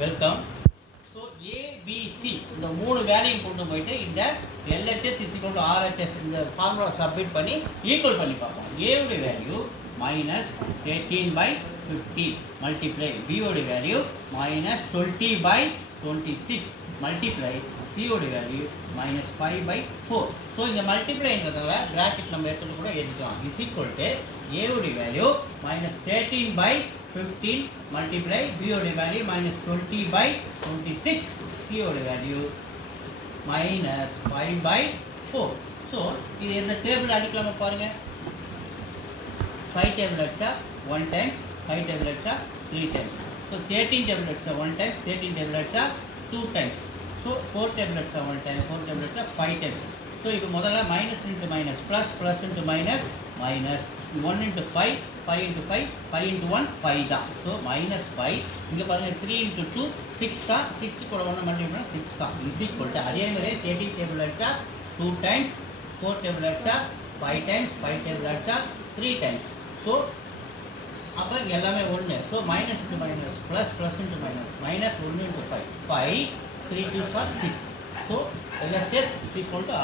Welcome. So ABC இந்த 3 value கொண்டு போயிட்டு இந்த LHS is equal to RHS இந்த ஃபார்முலா சப்மிட் பண்ணி ஈக்குவல் பண்ணி பார்ப்போம். ஏவுடைய வேல்யூ -13/15 மல்டிப்ளை பியோடைய வேல்யூ -20/26 மல்டிப்ளை சியோடைய வேல்யூ -5/4. ஸோ இந்த மல்டிப்ளைங்கிறதால பிராக்கெட் நம்ம எடுத்துட்டு கூட எடுத்துக்கலாம். இஸ் ஈக்குவல் டு ஏவுடைய வேல்யூ -13/15 மல்டிப்ளை பியோடைய வேல்யூ -20/26 சியோடைய வேல்யூ -5/4. ஸோ இது எந்த டேபிள் அடிக்கலாமா பாருங்க. 5 டேபிள் அடிச்சா 1 டைம்ஸ், 5 டேபிள் அடிச்சா 3 டைம்ஸ். ஸோ 13 டேபிள் அடிச்சா 1 டைம்ஸ், 13 டேபிள் அடிச்சா 2 டைம்ஸ். ஸோ 4 டேபிள் அடிச்சா 1 டைம், 4 டேபிள் அடிச்சா 5 டைம்ஸ். ஸோ இப்போ முதல்ல minus into minus plus, plus into minus minus, 1 into 5, 5 into 5, 5 into 1 5 தான். ஸோ -5. இங்கே பாருங்கள் 3 இன்ட்டு 2 6 தான். 6 கூட 1 மல்டிப்ளை பண்ணால் 6 தான். இஸ் ஈக்குவல் டு அதே மாதிரி 13 டேபிள் அடிச்சா 2 டைம்ஸ், 4 டேபிள் அடிச்சா 5 டைம்ஸ், 5 டேபிள் அடிச்சா 3 டைம்ஸ். ஸோ அப்போ எல்லாமே 1. So minus into minus plus, plus into minus minus 1 into 5, 5 3 2 6. So LHS is equal to R.